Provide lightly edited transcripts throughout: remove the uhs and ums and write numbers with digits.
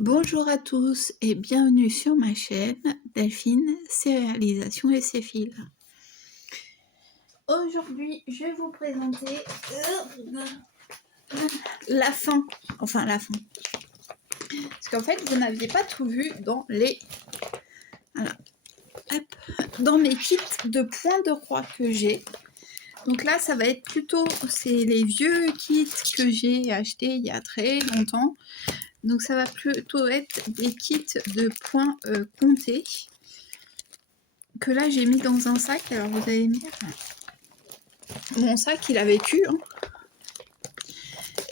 Bonjour à tous et bienvenue sur ma chaîne Delphine, ses réalisations et ses fils. Aujourd'hui, je vais vous présenter la fin. Enfin, la fin. Parce qu'en fait, vous n'aviez pas tout vu dans les... Voilà. Hop. Dans mes kits de points de croix que j'ai. Donc là, ça va être plutôt... C'est les vieux kits que j'ai achetés il y a très longtemps. Donc ça va plutôt être des kits de points comptés. Que là j'ai mis dans un sac. Alors vous allez me dire, mon sac il a vécu, hein.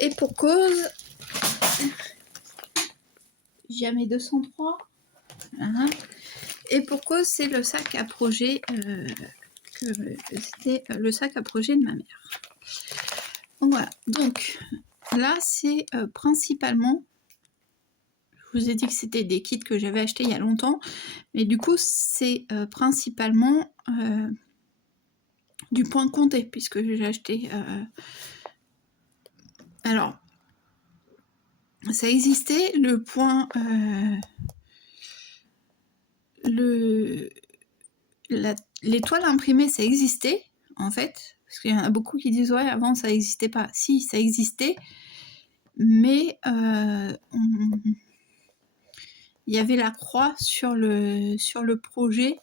Et pour cause, j'ai mis 203. Voilà. Et pour cause, c'est le sac à projet, c'était le sac à projet de ma mère. Donc voilà. Donc là c'est principalement, je vous ai dit que c'était des kits que j'avais achetés il y a longtemps, mais du coup c'est principalement du point compté puisque j'ai acheté. Alors ça existait le point, l'étoile imprimée, ça existait en fait, parce qu'il y en a beaucoup qui disent ouais avant ça n'existait pas. Si, ça existait, mais il y avait la croix sur le projet.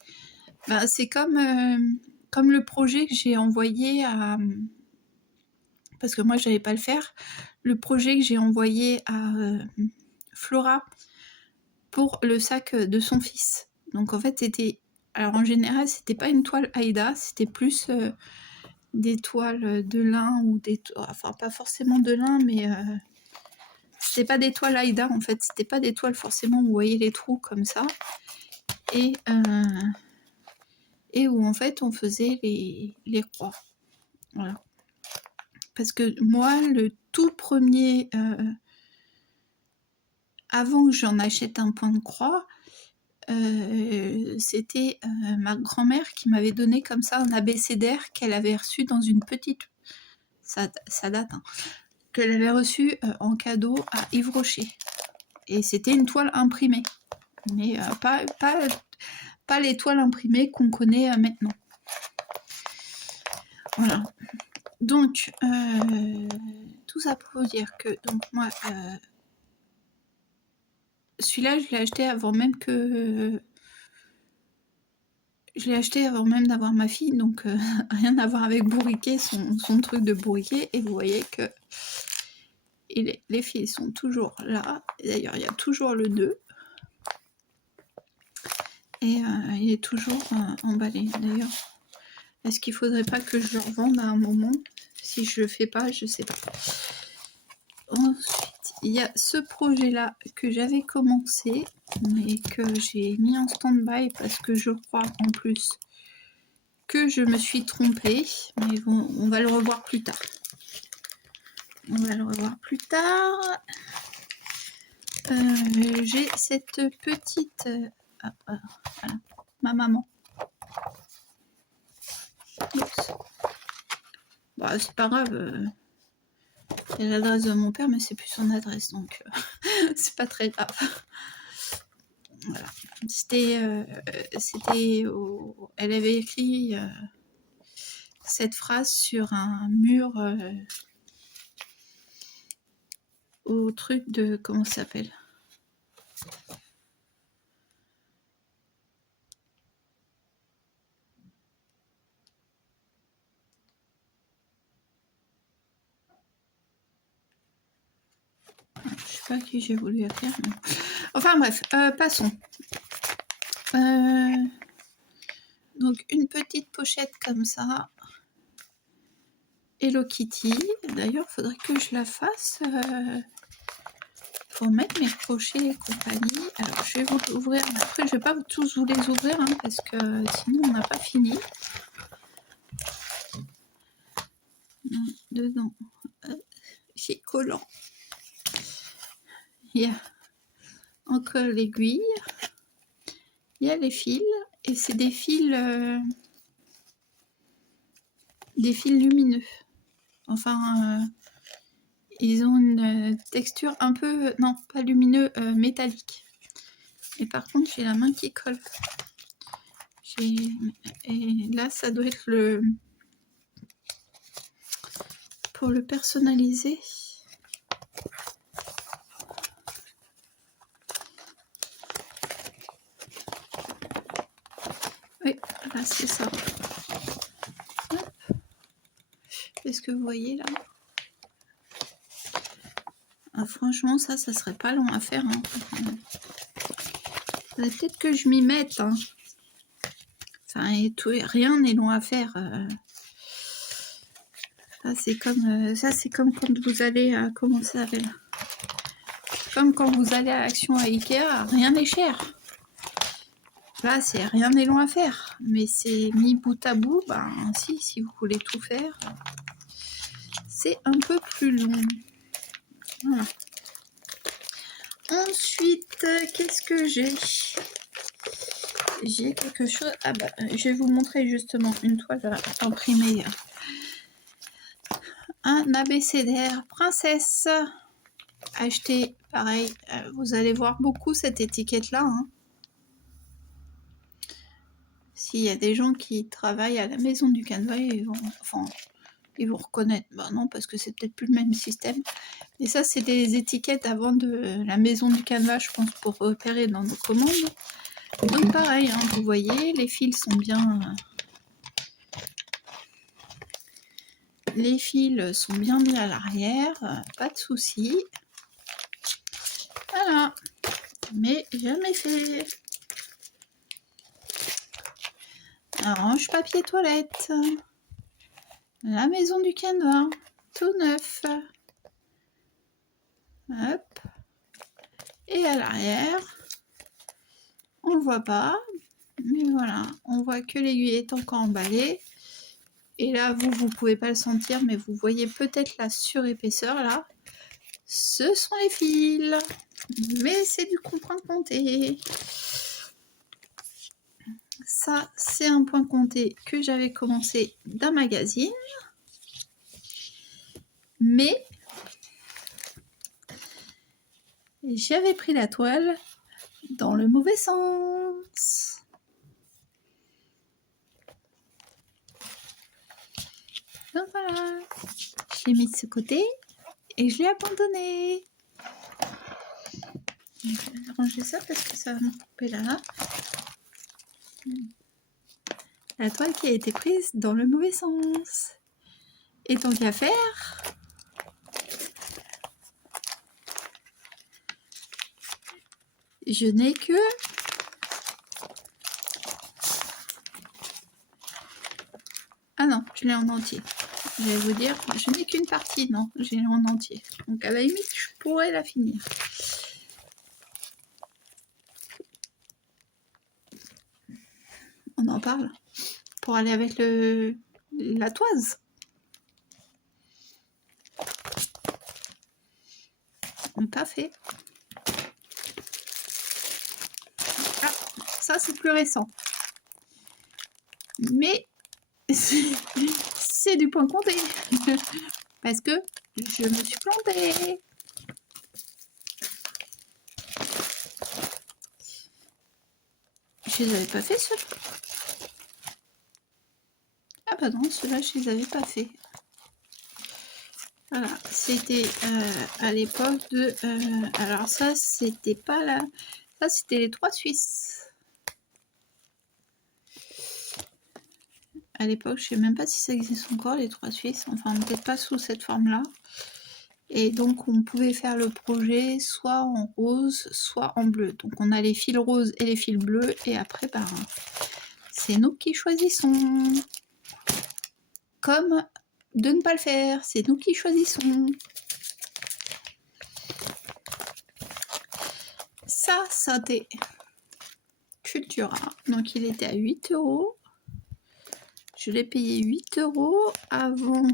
Ben, c'est comme le projet que j'ai envoyé à... Parce que moi je n'allais pas le faire. Le projet que j'ai envoyé à Flora pour le sac de son fils. Donc en fait c'était... Alors en général c'était pas une toile Aïda, c'était plus des toiles de lin ou des... Enfin pas forcément de lin, mais c'était pas des toiles Aïda en fait, c'était pas des toiles forcément où vous voyez les trous comme ça. Et où en fait on faisait les croix. Voilà. Parce que moi, le tout premier, avant que j'en achète un point de croix, c'était ma grand-mère qui m'avait donné comme ça un abécédaire qu'elle avait reçu dans une petite... Ça date, hein, qu'elle avait reçu en cadeau à Yves Rocher. Et c'était une toile imprimée. Mais pas les toiles imprimées qu'on connaît maintenant. Voilà. Donc, tout ça pour vous dire que donc moi, celui-là, je l'ai acheté avant même que... Je l'ai acheté avant même d'avoir ma fille, donc rien à voir avec Bourriquet, son truc de Bourriquet. Et vous voyez que les fils sont toujours là. D'ailleurs, il y a toujours le 2. Et il est toujours emballé. D'ailleurs, est-ce qu'il faudrait pas que je le revende à un moment? Si je le fais pas, je sais pas. Ensuite, il y a ce projet-là que j'avais commencé, mais que j'ai mis en stand-by parce que je crois en plus que je me suis trompée. Mais bon, on va le revoir plus tard. On va le revoir plus tard. J'ai cette petite... voilà, ma maman. Oups. Bah, c'est pas grave. Il y a l'adresse de mon père, mais c'est plus son adresse, donc c'est pas très grave. Voilà. Elle avait écrit cette phrase sur un mur au truc de... Comment ça s'appelle? Je sais pas à qui j'ai voulu écrire. Mais... Enfin bref, passons. Donc une petite pochette comme ça. Hello Kitty. D'ailleurs, il faudrait que je la fasse pour mettre mes crochets et compagnie. Alors, je vais vous l'ouvrir. Après, je vais pas tous vous les ouvrir hein, parce que sinon, on n'a pas fini. Dedans, j'ai collant. Il y a encore l'aiguille. Il y a les fils. Et c'est des fils lumineux. Enfin, Ils ont une texture un peu, non, pas lumineux, métallique. Et par contre, j'ai la main qui colle. Et là, ça doit être le... Pour le personnaliser. Oui, là, c'est ça. Est-ce que vous voyez là? Ah, franchement, ça serait pas long à faire. Hein. Faudrait peut-être que je m'y mette. Hein. Rien n'est long à faire. Ça, c'est comme quand vous allez à... Comment ça s'appelle? Comme quand vous allez à Action à Ikea, rien n'est cher. Là, c'est rien n'est long à faire. Mais c'est mis bout à bout. Ben, si vous voulez tout faire, c'est un peu plus long. Voilà. Ensuite, qu'est-ce que j'ai? J'ai quelque chose... Ah bah, je vais vous montrer justement une toile imprimée. Un abécédaire princesse. Acheté, pareil, vous allez voir beaucoup cette étiquette-là. Hein. S'il y a des gens qui travaillent à la maison du Canva, ils vont reconnaître. Ben non, parce que c'est peut-être plus le même système. Et ça, c'est des étiquettes avant de la maison du Canva, je pense, pour repérer dans nos commandes. Donc pareil, hein, vous voyez, les fils sont bien... Les fils sont bien mis à l'arrière, pas de souci. Voilà, mais jamais fait. Un range papier toilette. La maison du Canva, tout neuf. Hop. Et à l'arrière, on ne voit pas, mais voilà, on voit que l'aiguille est encore emballée. Et là, vous pouvez pas le sentir, mais vous voyez peut-être la surépaisseur là. Ce sont les fils, mais c'est du point compté. Ça, c'est un point compté que j'avais commencé d'un magazine, mais j'avais pris la toile dans le mauvais sens. Donc voilà, j'ai mis de ce côté et je l'ai abandonné. Je vais ranger ça parce que ça va me couper là. La toile qui a été prise dans le mauvais sens. Et tant qu'à faire, je n'ai que... Ah non, je l'ai en entier. Je vais vous dire, je n'ai qu'une partie, non, j'ai en entier. Donc à la limite, je pourrais la finir. On en parle pour aller avec la toise. Pas fait. Ah, ça c'est plus récent. Mais c'est du point compté. Parce que je me suis plantée. Je les avais pas fait ceux-là. Ah bah non, ceux-là je les avais pas fait. Voilà, c'était à l'époque de... alors ça, c'était pas là. Ça, c'était les 3 Suisses. À l'époque, je sais même pas si ça existe encore, les 3 Suisses. Enfin, peut-être pas sous cette forme-là. Et donc, on pouvait faire le projet soit en rose, soit en bleu. Donc, on a les fils roses et les fils bleus. Et après, ben, c'est nous qui choisissons. Comme de ne pas le faire, c'est nous qui choisissons. Ça, c'était Cultura. Donc, il était à 8 €. Je l'ai payé 8 € avant...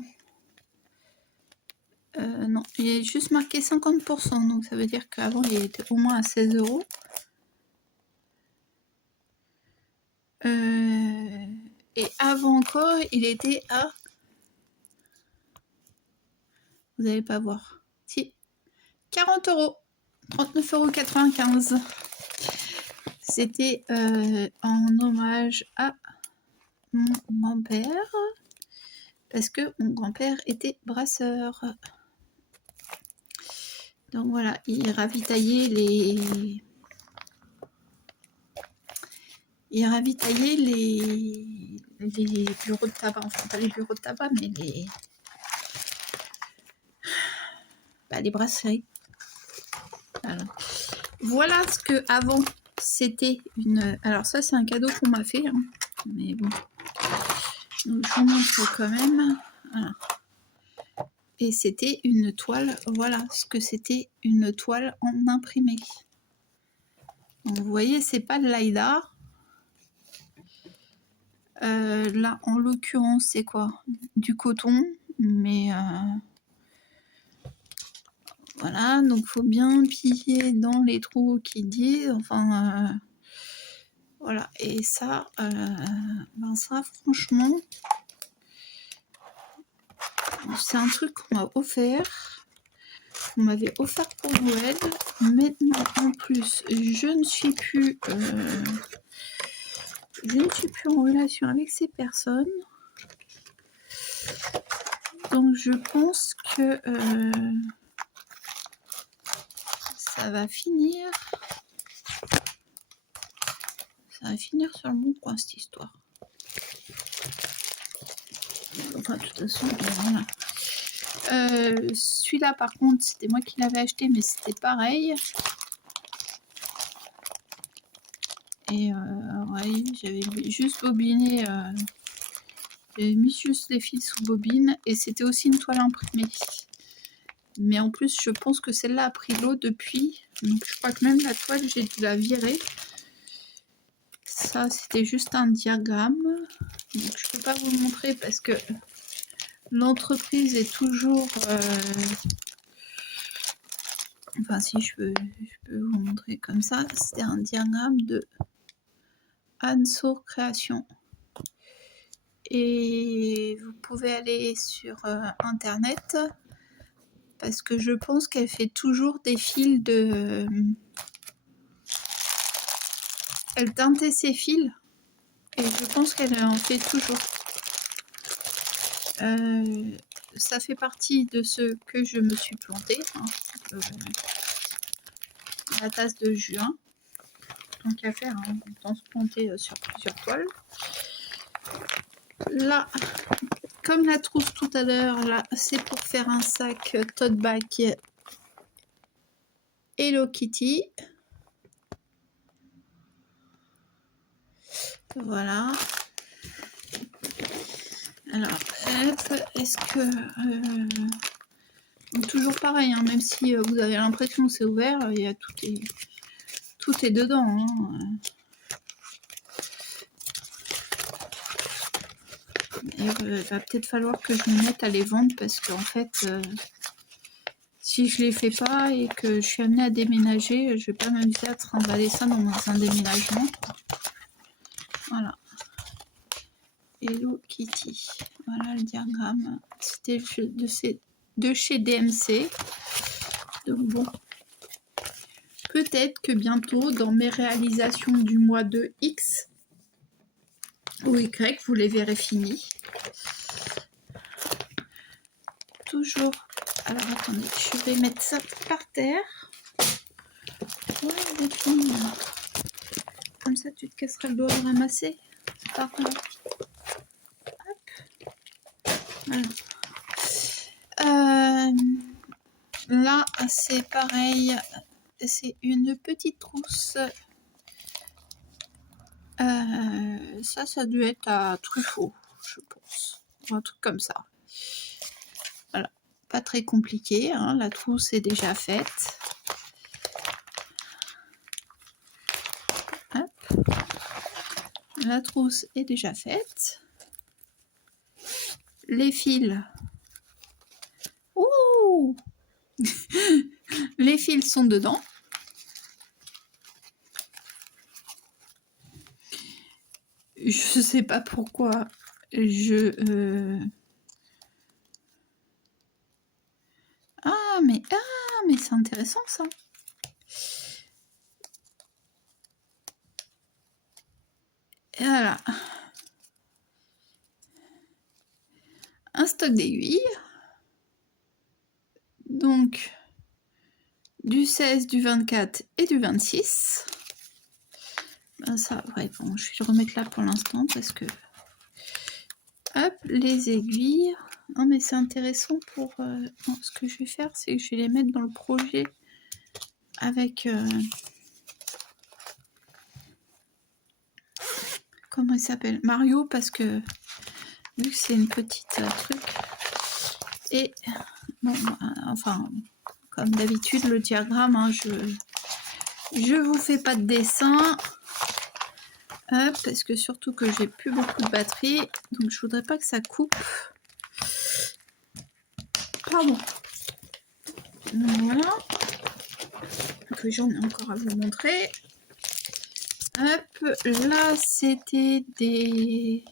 non, il est juste marqué 50%, donc ça veut dire qu'avant il était au moins à 16 €. Et avant encore, il était à... Vous n'allez pas voir. 40 €, 39,95 €. C'était en hommage à mon grand-père, parce que mon grand-père était brasseur. Donc voilà, il ravitaillait les bureaux de tabac, enfin pas les bureaux de tabac, mais les brasseries. Voilà ce que avant c'était une... Alors ça c'est un cadeau qu'on m'a fait, hein. Mais bon, donc je vous montre quand même. Voilà. Et c'était une toile, voilà ce que c'était une toile en imprimé. Donc vous voyez, c'est pas de l'Aïda. Là en l'occurrence c'est quoi? Du coton, mais voilà, donc faut bien piller dans les trous qui disent, enfin voilà. Et ça, ça franchement, c'est un truc qu'on m'a offert, qu'on m'avait offert pour Noël. Maintenant en plus, je ne suis plus en relation avec ces personnes, donc je pense que ça va finir sur le bon coin cette histoire. Enfin, de toute façon, voilà. Celui-là, par contre, c'était moi qui l'avais acheté, mais c'était pareil. Et ouais, j'avais juste bobiné, j'avais mis juste les fils sous bobine, et c'était aussi une toile imprimée. Mais en plus, je pense que celle-là a pris l'eau depuis, donc je crois que même la toile, j'ai dû la virer. Ça, c'était juste un diagramme, donc je peux pas vous le montrer parce que l'entreprise est toujours... Enfin, si je peux vous montrer comme ça. C'était un diagramme de Anso Création. Et vous pouvez aller sur internet, parce que je pense qu'elle fait toujours des fils de... Elle teintait ses fils, et je pense qu'elle en fait toujours. Ça fait partie de ce que je me suis plantée, hein, la tasse de juin. Tant qu'à faire, hein, on se planter sur plusieurs toiles. Là, comme la trousse tout à l'heure, là, c'est pour faire un sac tote bag Hello Kitty. Voilà. Alors, est-ce que... donc toujours pareil, hein, même si vous avez l'impression que c'est ouvert, il y a tout est dedans. Hein. Il va peut-être falloir que je me mette à les vendre, parce qu'en fait, si je les fais pas et que je suis amenée à déménager, je vais pas m'amuser à trimballer ça dans un déménagement. Voilà. Hello Kitty. Voilà le diagramme. C'était de chez DMC. Donc bon. Peut-être que bientôt, dans mes réalisations du mois de X ou Y, vous les verrez finis. Toujours. Alors attendez, je vais mettre ça par terre. Ouais, comme ça, tu te casseras le doigt de ramasser. Par là. Voilà. Là, c'est pareil. C'est une petite trousse. Ça a dû être à Truffaut, je pense. Un truc comme ça. Voilà. Pas très compliqué, hein. La trousse est déjà faite. Hop. La trousse est déjà faite. Les fils. Ouh. Les fils sont dedans. Je sais pas pourquoi mais c'est intéressant ça. Et voilà. Un stock d'aiguilles. Donc, du 16, du 24 et du 26. Ben ça, ouais, bon, je vais le remettre là pour l'instant parce que... Hop, les aiguilles. Non, mais c'est intéressant pour... Non, ce que je vais faire, c'est que je vais les mettre dans le projet avec... Comment il s'appelle? Mario, parce que vu que c'est une petite truc. Et, bon, enfin, comme d'habitude, le diagramme, hein, je vous fais pas de dessin. Hop, parce que surtout que j'ai plus beaucoup de batterie, donc je voudrais pas que ça coupe. Pardon. Voilà. Que j'en ai encore à vous montrer. Hop, là c'était des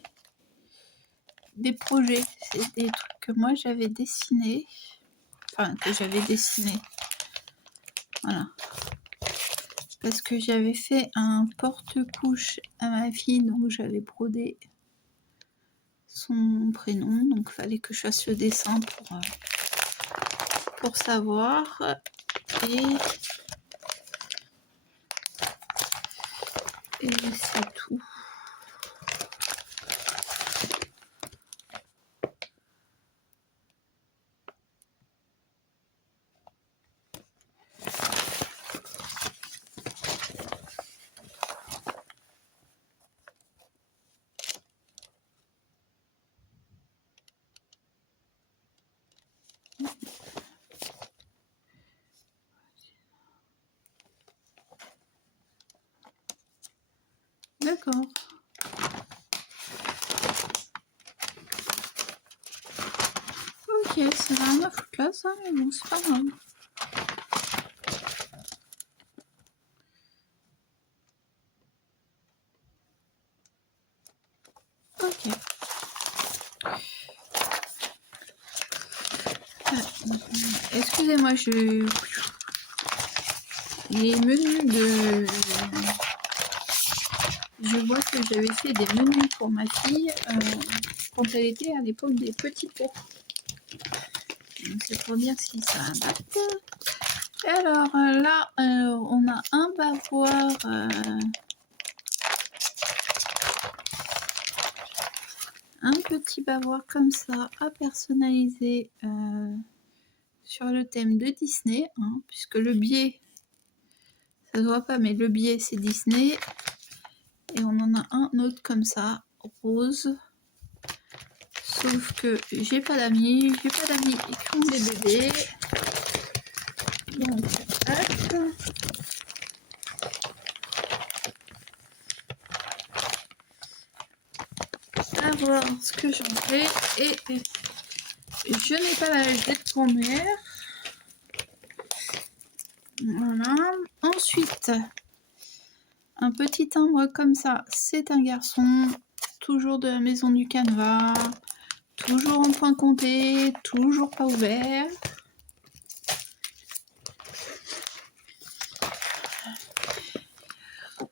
projets, c'est des trucs que moi j'avais dessinés. Enfin, que j'avais dessiné. Voilà. Parce que j'avais fait un porte-couche à ma fille, donc j'avais brodé son prénom, donc il fallait que je fasse le dessin pour savoir. Et c'est tout. D'accord. Ok, ça n'a rien à foutre là, ça, mais bon, c'est pas grave. Ok. Excusez-moi, les menus de... Je vois que j'avais fait des menus pour ma fille quand elle était à l'époque des petits pots. C'est pour dire si ça adapte. Et alors là, on a un bavoir. Un petit bavoir comme ça à personnaliser sur le thème de Disney, hein, puisque le biais, ça se voit pas, mais le biais c'est Disney. Et on en a un autre comme ça, rose. Sauf que j'ai pas d'amis qui ont des bébés. Donc, hop. À voir ce que j'en fais. Et je n'ai pas la lettre grand-mère. Voilà. Ensuite, un petit timbre comme ça, c'est un garçon. Toujours de la maison du canevas. Toujours en point compté. Toujours pas ouvert.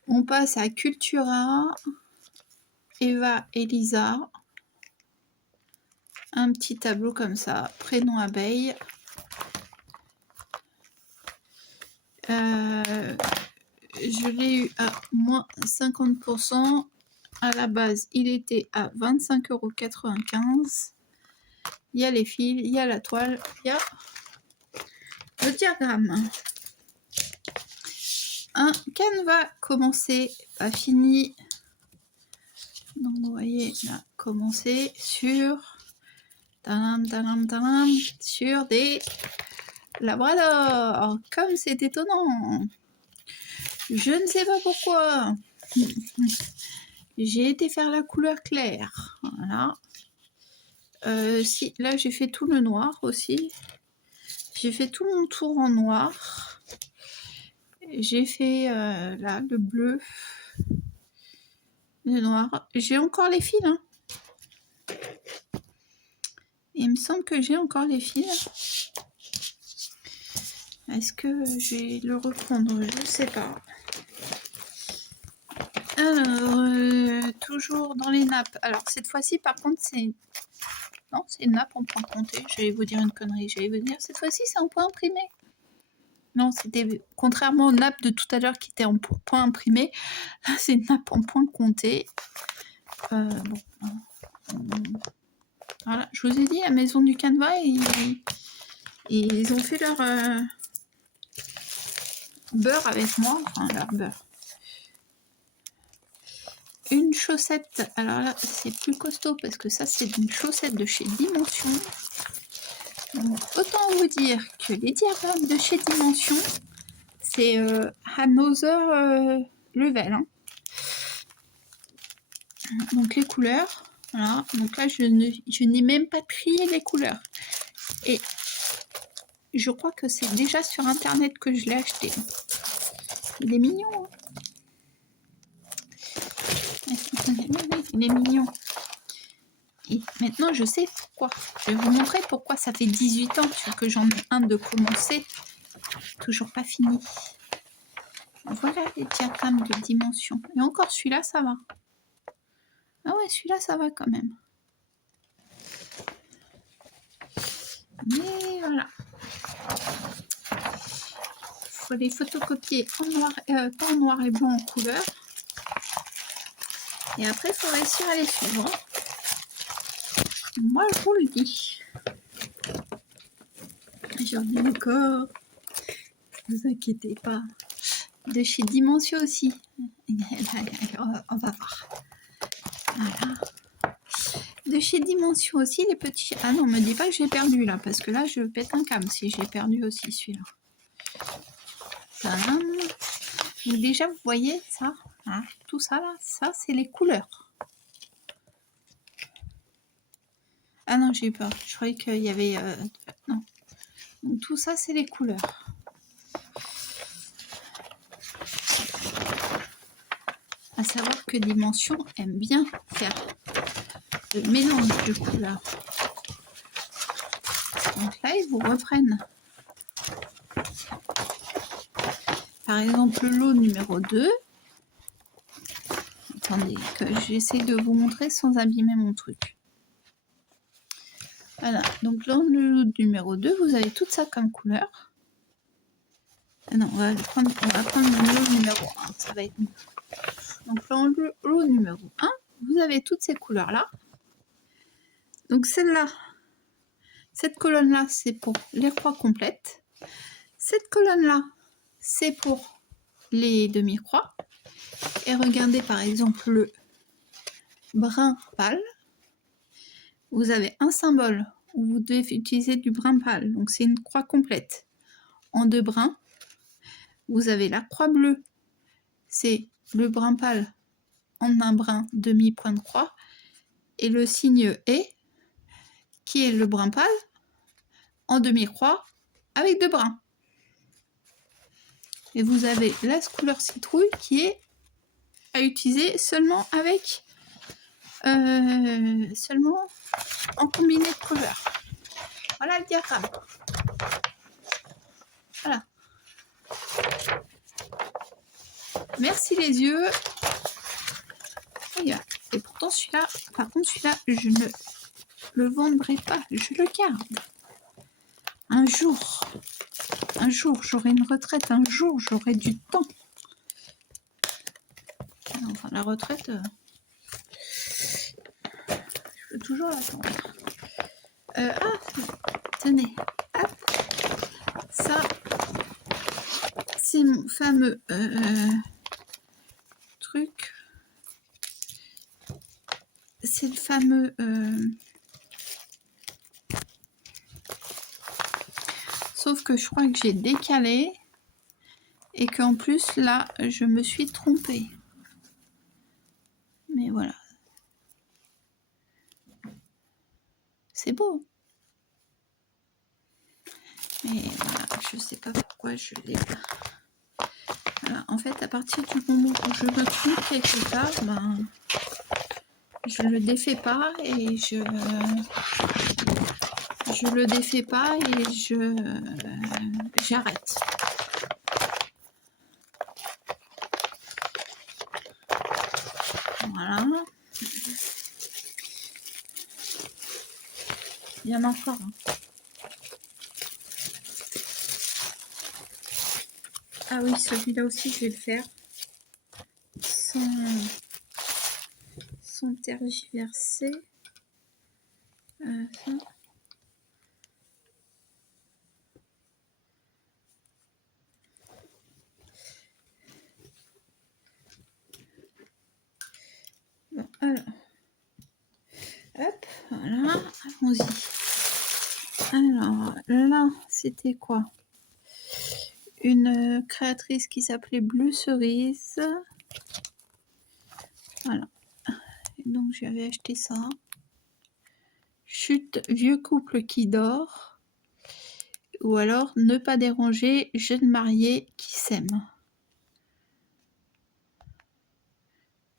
On passe à Cultura. Eva et Lisa. Un petit tableau comme ça. Prénom abeille. Je l'ai eu à moins 50%. À la base, il était à 25,95 €. Il y a les fils, il y a la toile, il y a le diagramme. Un canevas commencé, pas fini. Donc vous voyez là, commencé sur sur des labradors. Comme c'est étonnant. Je ne sais pas pourquoi. J'ai été faire la couleur claire. Voilà. Si, là j'ai fait tout le noir aussi. J'ai fait tout mon tour en noir. J'ai fait là le bleu, le noir. J'ai encore les fils. Hein. Il me semble que j'ai encore les fils. Est-ce que je vais le reprendre? Je sais pas. Alors, toujours dans les nappes. Alors, cette fois-ci, par contre, c'est... Non, c'est une nappe en point compté. J'allais vous dire une connerie. J'allais vous dire, cette fois-ci, c'est en point imprimé. Non, c'était... Contrairement aux nappes de tout à l'heure qui étaient en point imprimé, là, c'est une nappe en point compté. Bon. Voilà, je vous ai dit, la maison du canevas, ils ont fait leur beurre avec moi. Enfin, leur beurre. Une chaussette, alors là c'est plus costaud parce que ça c'est une chaussette de chez Dimension. Donc, autant vous dire que les diagrammes de chez Dimension, c'est Another Level. Hein. Donc les couleurs, voilà. Donc là je n'ai même pas trié les couleurs. Et je crois que c'est déjà sur internet que je l'ai acheté. Il est mignon. Hein. Il est mignon. Et maintenant, je sais pourquoi. Je vais vous montrer pourquoi ça fait 18 ans que j'en ai un de commencer. Toujours pas fini. Voilà les diagrammes de dimension. Et encore celui-là, ça va. Ah ouais, celui-là, ça va quand même. Mais voilà. Il faut les photocopier en noir, pas en noir et blanc, en couleur. Et après, il faut réussir à les suivre. Moi, je vous le dis. J'en ai encore. Ne vous inquiétez pas. De chez Dimension aussi. On va voir. Voilà. De chez Dimension aussi, les petits... Ah non, me dis pas que j'ai perdu là, parce que là, je pète un câble si j'ai perdu aussi celui-là. Donc déjà, vous voyez ça, hein, tout ça là, ça c'est les couleurs. Ah non, j'ai eu peur. Je croyais qu'il y avait... non. Donc tout ça, c'est les couleurs. À savoir que Dimension aime bien faire le mélange de couleurs. Donc là, ils vous reprennent. Par exemple, le lot numéro 2. Attendez, que j'essaie de vous montrer sans abîmer mon truc. Voilà, donc dans le lot numéro 2, vous avez tout ça comme couleur. Ah non, on va prendre le lot numéro 1, ça va être mieux. Donc dans le lot numéro 1, vous avez toutes ces couleurs-là. Donc celle-là, cette colonne-là, c'est pour les croix complètes. Cette colonne-là, c'est pour les demi-croix. Et regardez par exemple le brun pâle. Vous avez un symbole où vous devez utiliser du brun pâle. Donc c'est une croix complète en 2 brins. Vous avez la croix bleue, c'est le brun pâle en un brin demi-point de croix. Et le signe est, qui est le brun pâle en demi-croix avec 2 brins. Et vous avez la couleur citrouille qui est à utiliser seulement avec seulement en combiné de couleurs. Voilà le diagramme. Voilà. Merci les yeux. Et pourtant celui-là, par contre celui-là, je ne le vendrai pas, je le garde. Un jour, j'aurai une retraite, un jour, j'aurai du temps. Enfin, la retraite, je peux toujours l'attendre. Tenez, hop, ça, c'est mon fameux truc. C'est le fameux... Sauf que je crois que j'ai décalé et qu'en plus, là, je me suis trompée. Mais voilà. C'est beau. Mais voilà, je sais pas pourquoi je l'ai pas. Voilà, en fait, à partir du moment où je me trompe quelque part, ben, je le défais pas et je... je le défais pas et j'arrête. Voilà. Il y en a encore. Hein. Ah oui, celui-là aussi, je vais le faire. Sans tergiverser. Ça. Bon, alors. Hop, voilà. Allons-y. Alors, là, c'était quoi? Une créatrice qui s'appelait Bleu Cerise. Voilà. Et donc, j'avais acheté ça. Chute, vieux couple qui dort. Ou alors, ne pas déranger, jeune marié qui s'aime.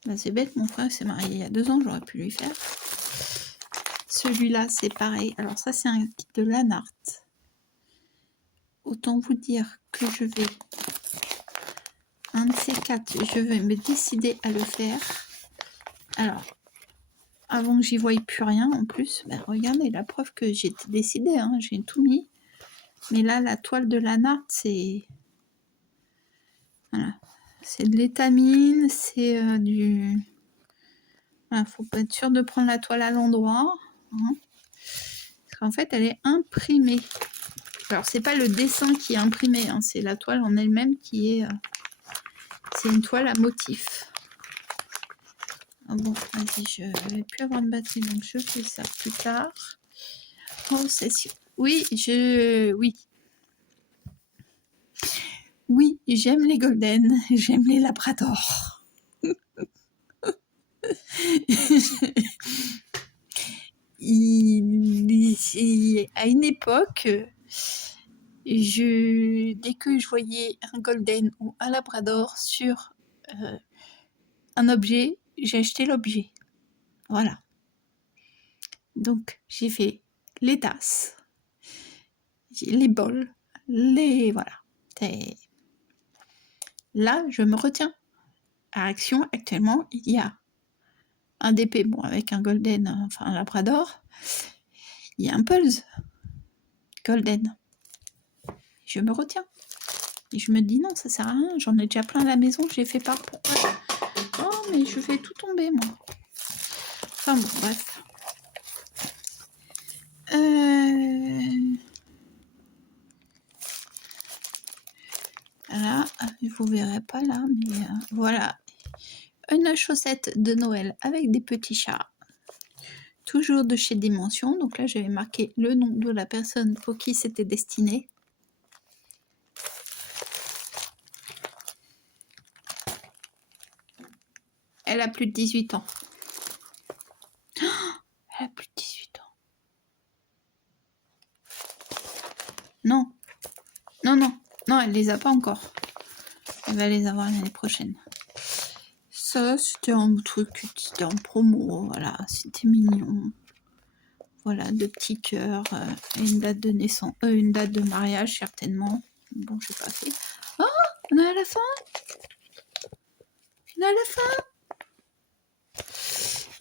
Bah, c'est bête, mon frère s'est marié il y a 2 ans, j'aurais pu lui faire. Celui-là, c'est pareil. Alors ça, c'est un kit de Lanart. Autant vous dire que je vais... Un de ces 4, je vais me décider à le faire. Alors, avant que j'y voie plus rien, en plus, ben regardez, la preuve que j'ai décidé, hein, j'ai tout mis. Mais là, la toile de Lanart, c'est... Voilà. C'est de l'étamine, c'est du... Voilà, faut pas être sûr de prendre la toile à l'endroit. Hein. Parce qu'en fait, elle est imprimée. Alors, c'est pas le dessin qui est imprimé, hein, c'est la toile en elle-même qui est... c'est une toile à motif. Ah bon, vas-y, je vais plus avoir de batterie, donc je fais ça plus tard. Oh, c'est sûr. Oui, Oui, j'aime les golden, j'aime les labradors. À une époque, dès que je voyais un golden ou un labrador sur un objet, j'ai acheté l'objet. Voilà. Donc, j'ai fait les tasses, les bols, voilà. Là, je me retiens. À Action, actuellement, il y a un DP, bon, avec un golden, enfin un labrador. Il y a un pulse golden. Je me retiens. Et je me dis non, ça sert à rien. J'en ai déjà plein à la maison, j'ai fait part. Pourquoi? Oh, mais je fais tout tomber, moi. Enfin bon, bref. Voilà, vous verrez pas là, mais voilà. Une chaussette de Noël avec des petits chats. Toujours de chez Dimension. Donc là, j'avais marqué le nom de la personne pour qui c'était destiné. Elle a plus de 18 ans. Oh, elle a plus de 18 ans. Non. Non, non. Non, elle les a pas encore. Elle va les avoir l'année prochaine. Ça, c'était un truc, c'était en promo. Voilà, c'était mignon. Voilà, 2 petits cœurs. Et une date de naissance. Une date de mariage, certainement. Bon, je sais pas fait. Oh, on est à la fin. On est à la fin.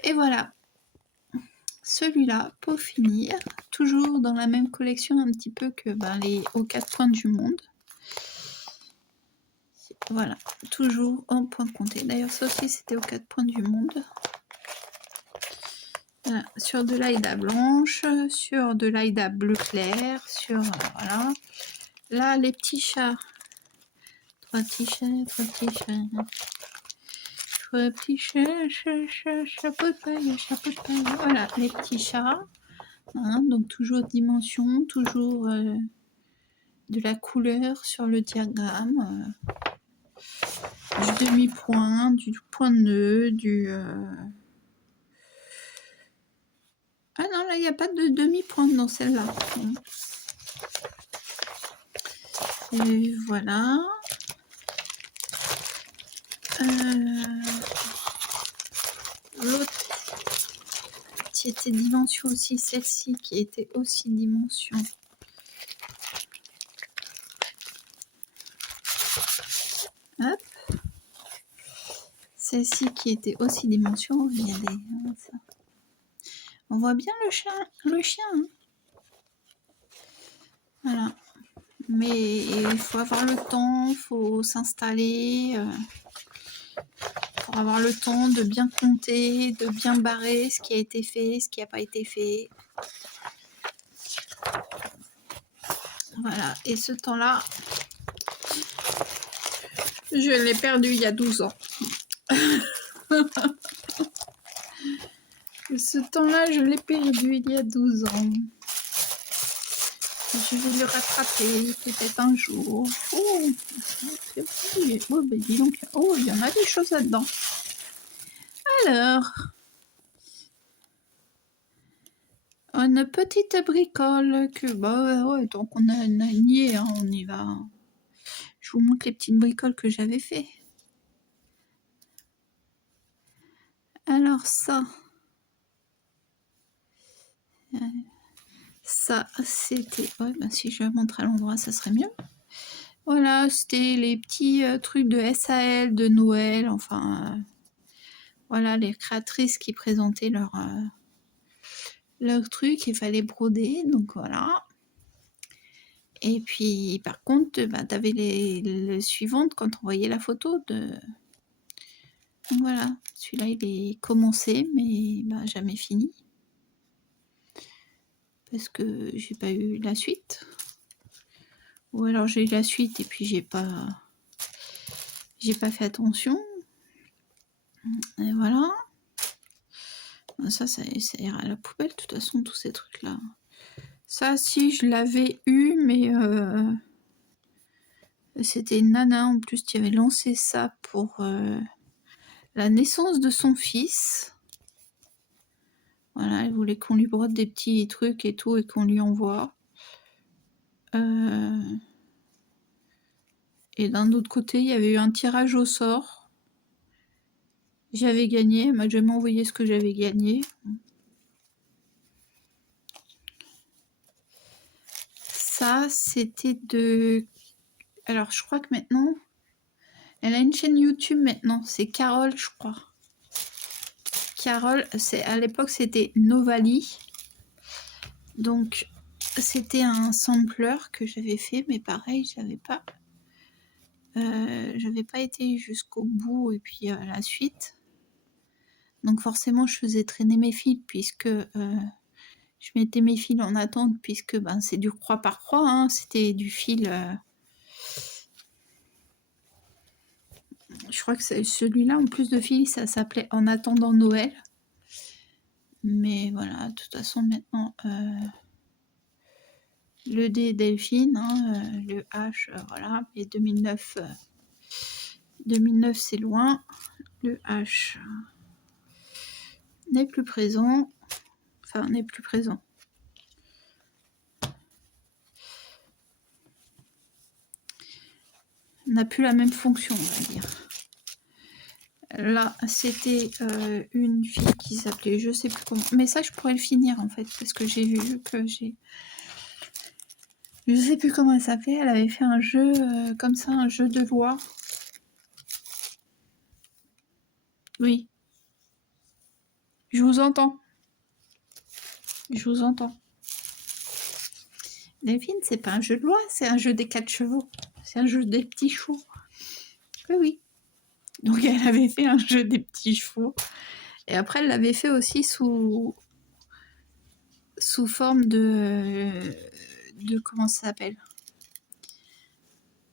Et voilà. Celui-là, pour finir, toujours dans la même collection un petit peu que les aux 4 coins du monde. Voilà, toujours en point compté. D'ailleurs, ça aussi, c'était aux 4 points du monde. Voilà, sur de l'aïda blanche, sur de l'aïda bleu clair, sur... voilà. Là, les petits chats. 3 petits chats, 3 petits chats. 3 petits chats, chapeau de paille, chapeau de paille. Voilà, les petits chats. Hein, donc toujours dimension, toujours de la couleur sur le diagramme, du demi-point, du point nœud, du... Ah non, là, il n'y a pas de demi-point dans celle-là. Et voilà. L'autre qui était dimension aussi, celle-ci qui était aussi dimension. Hop. Celle-ci qui était aussi dimension, regardez. Ça. On voit bien le chien. Hein. Voilà. Mais il faut avoir le temps, il faut s'installer, pour avoir le temps de bien compter, de bien barrer ce qui a été fait, ce qui n'a pas été fait. Voilà. Et ce temps-là, je l'ai perdu il y a 12 ans. Ce temps-là, je l'ai perdu il y a 12 ans. Je vais le rattraper peut-être un jour. Oh, oh ben dis donc. Oh, il y en a des choses là-dedans. Alors, une petite bricole que bah ouais, donc on a nié, hein, on y va. Je vous montre les petites bricoles que j'avais fait. Alors ça c'était... Ouais, bah si je montre à l'endroit, ça serait mieux. Voilà, c'était les petits trucs de SAL, de Noël, enfin... voilà, les créatrices qui présentaient leur truc, il fallait broder, donc voilà. Et puis, par contre, bah, tu avais les suivantes quand on voyait la photo de... Donc voilà, celui-là, il est commencé, mais bah, jamais fini. Parce que j'ai pas eu la suite. Ou alors j'ai eu la suite et puis j'ai pas fait attention. Et voilà. Ça ira à la poubelle, de toute façon, tous ces trucs-là. Ça, si, je l'avais eu, mais c'était une nana, en plus, qui avait lancé ça pour la naissance de son fils. Voilà, elle voulait qu'on lui brode des petits trucs et tout, et qu'on lui envoie. Et d'un autre côté, il y avait eu un tirage au sort. J'avais gagné, elle m'a jamais envoyé ce que j'avais gagné. Ça, c'était de... Alors, je crois que maintenant... Elle a une chaîne YouTube maintenant, c'est Carole, je crois. Carole, à l'époque, c'était Novali. Donc, c'était un sampler que j'avais fait, mais pareil, j'avais pas été jusqu'au bout et puis la suite. Donc forcément, je faisais traîner mes fils puisque je mettais mes fils en attente puisque ben, c'est du croix par croix. Hein, c'était du fil... je crois que celui-là, en plus de fil, ça s'appelait En attendant Noël. Mais voilà, de toute façon, maintenant... le D Delphine, hein, le H, voilà, et 2009, 2009 c'est loin, le H n'est plus présent, enfin n'est plus présent. N'a plus la même fonction, on va dire. Là, c'était une fille qui s'appelait, je sais plus comment, mais ça je pourrais le finir en fait, parce que j'ai vu que je sais plus comment elle s'appelait, elle avait fait un jeu comme ça, un jeu de loi. Oui. Je vous entends. Je vous entends. Delphine, c'est pas un jeu de loi, c'est un jeu des 4 chevaux. C'est un jeu des petits chevaux. Oui, oui. Donc elle avait fait un jeu des petits chevaux. Et après, elle l'avait fait aussi sous forme de comment ça s'appelle?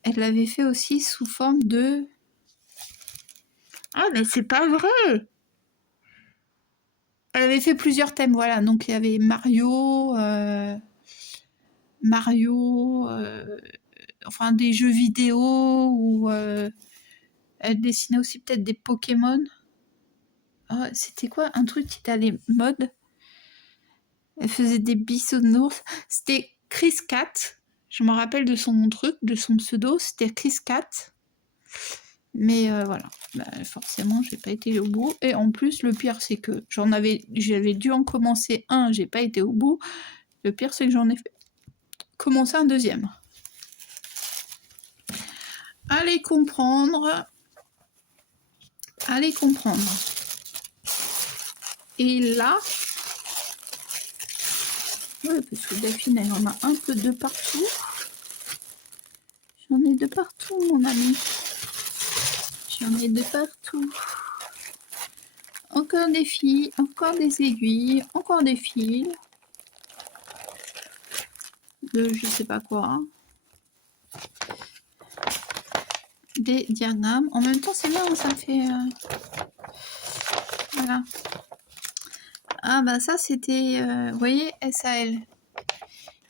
Elle l'avait fait aussi sous forme de... Ah, mais c'est pas vrai! Elle avait fait plusieurs thèmes, voilà. Donc il y avait Mario, enfin des jeux vidéo, ou elle dessinait aussi peut-être des Pokémon. Oh, c'était quoi? Un truc qui était à la mode. Elle faisait des bisounours. C'était Chris Cat. Je me rappelle de son truc, de son pseudo. C'était Chris Cat. Mais voilà, forcément, j'ai pas été au bout. Et en plus, le pire, c'est que j'avais dû en commencer un, j'ai pas été au bout. Le pire, c'est que j'en ai commencé un deuxième. Allez comprendre. Allez comprendre. Et là, ouais, parce que Delphine, elle en a un peu de partout. J'en ai de partout, mon ami. J'en ai de partout. Encore des fils, encore des aiguilles, encore des fils. De je sais pas quoi. Des diagrammes. En même temps, c'est bien, ça fait... Voilà. Ah bah ça, c'était... vous voyez, SAL.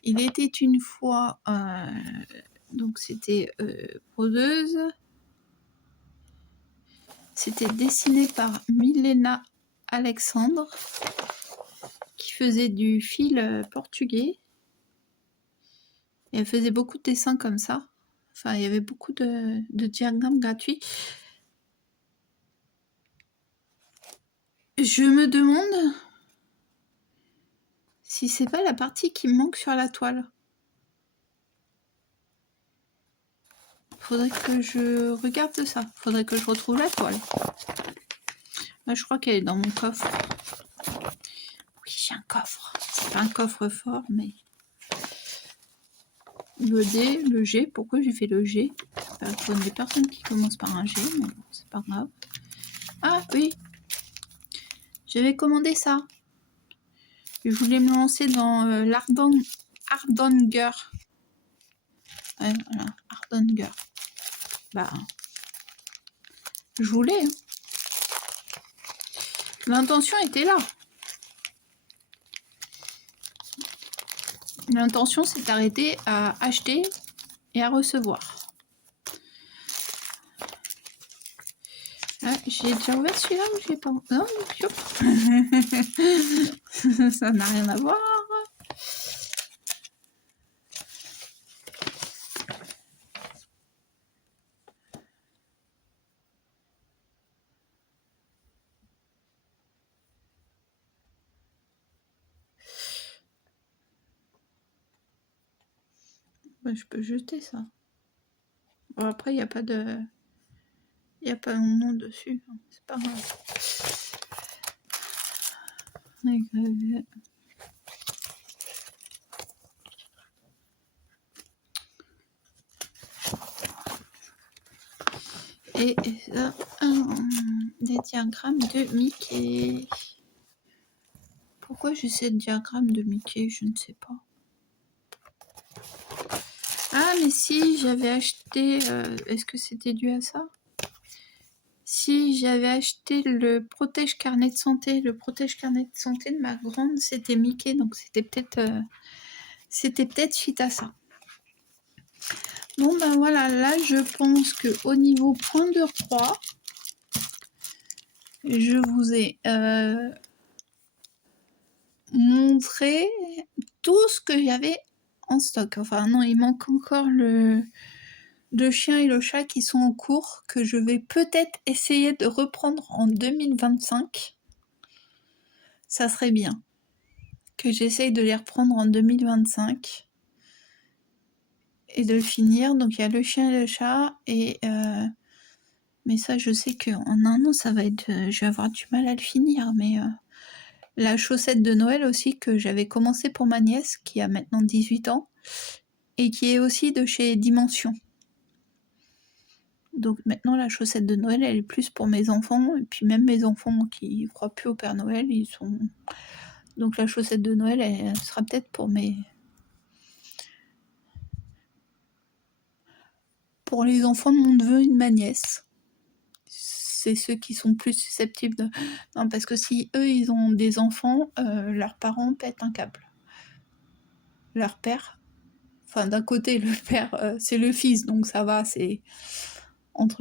Il était une fois... donc c'était brodeuse. C'était dessiné par Milena Alexandre, qui faisait du fil portugais. Et elle faisait beaucoup de dessins comme ça. Enfin, il y avait beaucoup de diagrammes gratuits. Je me demande si c'est pas la partie qui me manque sur la toile. Faudrait que je regarde ça. Faudrait que je retrouve la toile. Là, je crois qu'elle est dans mon coffre. Oui, j'ai un coffre. C'est pas un coffre fort, mais... Le D, le G. Pourquoi j'ai fait le G? Je connais personne qui commence par un G, mais bon, c'est pas grave. Ah, oui. J'avais commandé ça. Je voulais me lancer dans l'Hardanger. Ouais, voilà, Hardanger. Bah, je voulais. Hein. L'intention était là. L'intention s'est arrêtée à acheter et à recevoir. Ah, j'ai déjà ouvert celui-là ou j'ai pas... Non, ça n'a rien à voir. Bah, je peux jeter ça. Bon, après, il n'y a pas de... Il n'y a pas mon nom dessus. C'est pas grave. Et des diagrammes de Mickey. Pourquoi j'ai ces diagrammes de Mickey? Je ne sais pas. Ah, mais si, j'avais acheté... Est-ce que c'était dû à ça? Si, j'avais acheté le protège carnet de santé. Le protège carnet de santé de ma grande, c'était Mickey. Donc, c'était peut-être suite à ça. Bon, ben voilà. Là, je pense qu'au niveau point de 3, je vous ai montré tout ce que j'avais en stock. Enfin, non, il manque encore le chien et le chat qui sont en cours, que je vais peut-être essayer de reprendre en 2025. Ça serait bien que j'essaye de les reprendre en 2025 et de le finir. Donc il y a le chien et le chat, et mais ça, je sais qu'en un an, ça va être... je vais avoir du mal à le finir, mais... La chaussette de Noël aussi, que j'avais commencé pour ma nièce, qui a maintenant 18 ans, et qui est aussi de chez Dimension. Donc maintenant, la chaussette de Noël, elle est plus pour mes enfants, et puis même mes enfants qui ne croient plus au Père Noël, ils sont... Donc la chaussette de Noël, elle sera peut-être pour pour les enfants de mon neveu et de ma nièce. C'est ceux qui sont plus susceptibles de... Non, parce que si eux, ils ont des enfants, leurs parents pètent un câble. Leur père... Enfin, d'un côté, le père, c'est le fils, donc ça va, c'est... entre